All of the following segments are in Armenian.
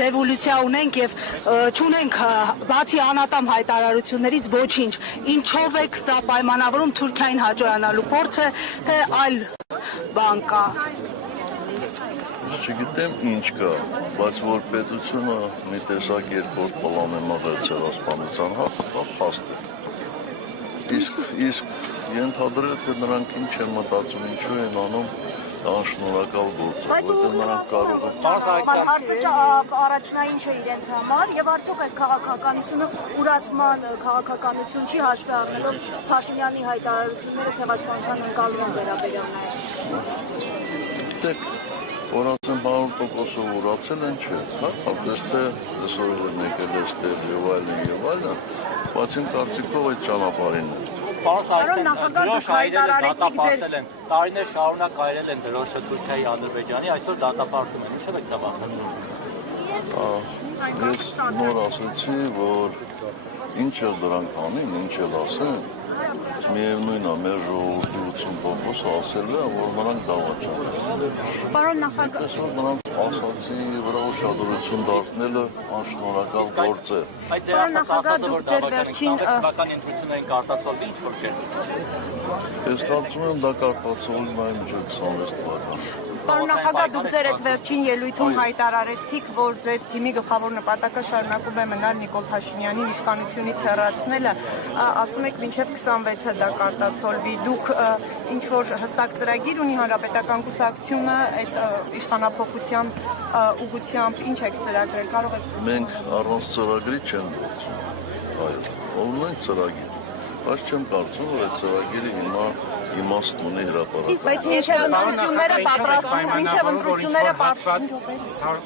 դեվոլյուցիա ունենք եւ չունենք բացի անատամ հայտարարություններից ոչինչ։ Ինչով է սա պայմանավորում Թուրքիային հաջողանալու փորձը, թե այլ բան կա։ Չգիտեմ ինչ կա, բայց որ պետությունը մի տեսակ երկրորդ պլան է մղել ցեղասպանության փաստ է։ Իսկ ենթադրել թե նրանք ինչ են մտածում, ինչու են անում անշնորհակալ գործ, որտեղ նրանք կարող են հարցը առաջնային չէ իրենց համար եւ արդյոք այս քաղաքականությունը ուրացման քաղաքականություն չի հաշվի առնելով Փաշինյանի հայտարարությունները ցեղասպանության ընկալման վերաբերյալ Դեք որ ասեմ 100% ուրացել են չէ, հա, կարծես թե այսօր եկել է ստեղ եւ այլն, բայց իմ կարծիքով այդ ճանապարհին է։ Պարոն նախագահ հայտարարեցիք ձեր տարիներ շարունակ հայրել են դրոշը Թուրքիայի Ադրբեջանի, այսօր դատապարտում են, ինչու եք դա բացատրում։ Ես նոր ասացի, որ ինչ էլ դրանք անեն, ինչ էլ ասեն, միևնույն է մեր ժողովրդի 80% ասել է, որ նրանք դավաճան են։ Պարոն նախագահ Այսօր նրանք ասացի վրա ուշադրություն դարձնելը անշնորհակալ գործ է։ Այդ ձեր ասածը որ դավաճան ընտրություններին կարտացող ինչ որ չէ։ Ես կարծում եմ դա կարտացողի մայր 26 թվականին։ Պարոն նախագահ, դուք ձեր այդ վերջին ելույթում հայտարարեցիք, որ ձեր թիմի գլխավոր նպատակը շարունակում է մնալ Նիկոլ Փաշինյանին իշխանությունից հեռացնելը, ասում եք մինչև 26-ը դա կարտացոլվի։ Դուք ինչ որ հստակ ծրագիր ունի հանրապետական կուսակցությունը այդ իշխանափոխության ուղղությամբ ինչ եք ծրագրել, կարող եք։ Մենք առանց ծրագրի չենք գործում։ Այո, ունենք ծրագիր, բայց չեմ կարծում, որ այդ ծրագիրը հիմա իմաստ ունի հրապարակում։ Բայց մինչև ընտրությունները պատրաստվում, մինչև ընտրությունները պատրաստվում։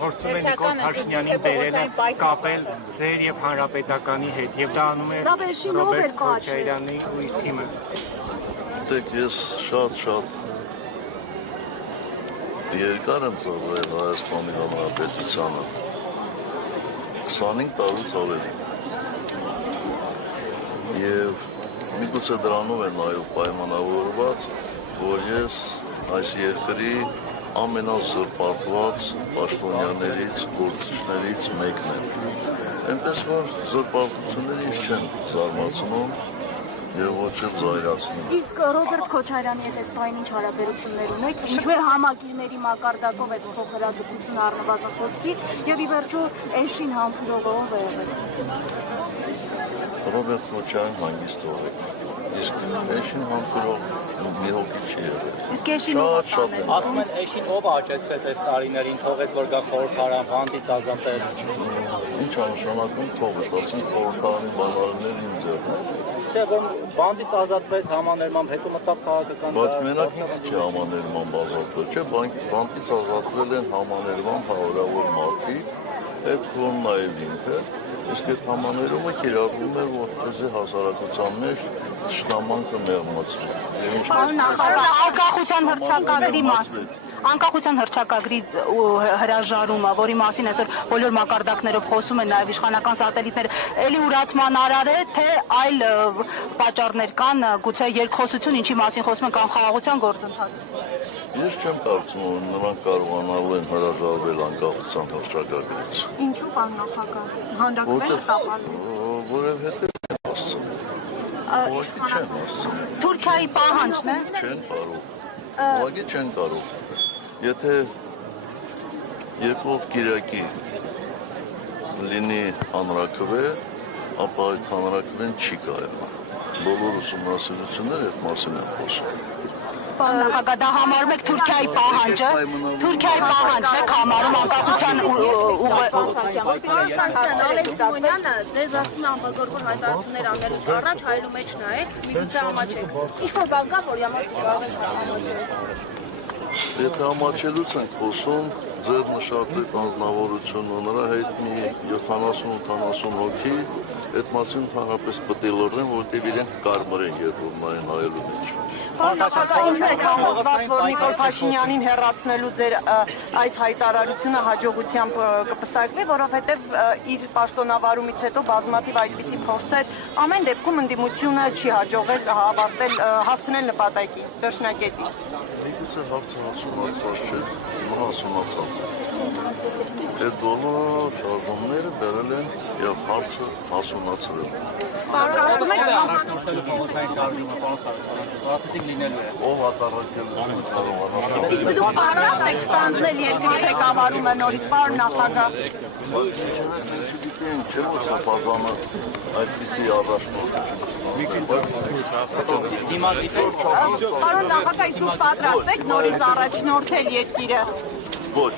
Փորձում է Նիկոլ Փաշինյանին բերելը կապել ձեր եւ հանրապետականի հետ եւ դա անում է Ռոբերտ Քոչարյանի ու իր թիմը։ Դեք ես շատ երկար եմ ծառայել Հայաստանի Հանրապետությանը 25 տարուց ավելի եւ միգուցե դրանով է նաեւ պայմանավորված, որ ես այս երկրի ամենազրպարտված պաշտոնյաներից, գործիչներից մեկն եմ։ Այնպես որ զրպարտությունները ինձ չեն զարմացնում եւ ոչ էլ զայրացնում։ Իսկ Ռոբերտ Քոչարյանի հետ այս բան ինչ հարաբերություններ ունեք, ինչու է համագիրների մակարդակով այս փոխհրաձգությունը առնվազն խոսքի եւ ի վերջո Էշին համբուրողով է եղել։ Ռոբերտ Քոչարյան հանգիստով է, իսկ Էշին համբուրող մի հոգի չի եղել։ Իսկ Էշին ով է։ Ասում են Էշին ով աճեցրեց այս տարիներին, թողեց որ գա խորհրդարան, վանդից ազատել։ Ինչ անշանակում թողեց, ասին խորհրդարանի բանալիները իմ ձեռն են։ Չէ, որ բանդից ազատվեց համաներմամբ, հետո մտավ քաղաքական։ Բայց մենակ չի համաներմամբ ազատվել, չէ, բանդից ազատվել են համաներմամբ հարյուրավոր մարդիկ, այդ թվում նաև ինքը, իսկ այդ համաներումը կիրառվում էր որպեսզի հասարակության մեջ թշնամանքը մեղմացվի։ Պարոն նախագահ, անկախության հռչակագրի մասին։ Անկախության հռչակագրի հրաժարումը, որի մասին այսօր բոլոր մակարդակներով խոսում են նաև իշխանական սատելիտները, էլի ուրացման արար է, թե այլ պատճառներ կան, գուցե երկխոսություն, ինչի մասին խոսում են, կամ խաղաղության գործընթաց։ Ես չեմ կարծում, որ նրանք կարողանալու են հրաժարվել անկախության հռչակագրից։ Ինչու պարոն նախագահ։ Հանդակվել է տապալում։ Որովհետև չեն հասցնում։ Ուղղակի չեն հասցնում։ Թուրքիայի պահանջն է։ Չեն կարող։ Ուղղակի չեն կարող։ Եթե երկրորդ կիրակի լինի հանրաքվե, ապա այդ հանրաքվեն չի կայանա։ Բոլոր ուսումնասիրությունները այդ մասին են խոսում։ Պարոն նախագահ, դա համարում եք Թուրքիայի պահանջը, Թուրքիայի պահանջն եք համարում անկախության Ալեքս Սիմոնյանը ձեր ասում է ամբողջ հայտարարություններ անելուց առաջ հայլու մեջ նայեք, միգուցե ամաչեք։ Ինչ-որ բան կա, որի համար կարող եք ամաչել։ Եթե ամաչելուց ենք խոսում, ձեր նշած անձնավորությունը, նրա հետ մի 70-80 հոգի, այդ մասին հանրապես պտելորեն, որտեղ իրենք կարմր են երբում նայեն հայելու մեջ։ Ինչ եք համոզված, որ Նիկոլ Փաշինյանին հեռացնելու ձեր այս հայտարարությունը հաջողությամբ կպսակվի, որովհետև իր պաշտոնավարումից հետո բազմաթիվ այդպիսի փորձեր ամեն դեպքում ընդդիմությունը չի հաջողել ավարտել, հասցնել նպատակի, վերջնակետի։ Միգուցե հարցը հասունացած չէ, հիմա հասունացած է։ Այդ բոլոր հարցը հասունացրել։ Առաջնորդելու փոխանցային շարժումը պրոցեսին լինելու է։ Ով հատարակել կարողանա։ Դուք պատրաստ եք ստանձնել երկրի ղեկավարումը նորից, պարոն նախագահ։ Չգիտեմ, չէ՞ որ սա բազանը այդպիսի առաջնորդ։ Պարոն նախագահ, դուք պատրաստ եք նորից առաջնորդել երկիրը։ Ոչ։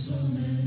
Son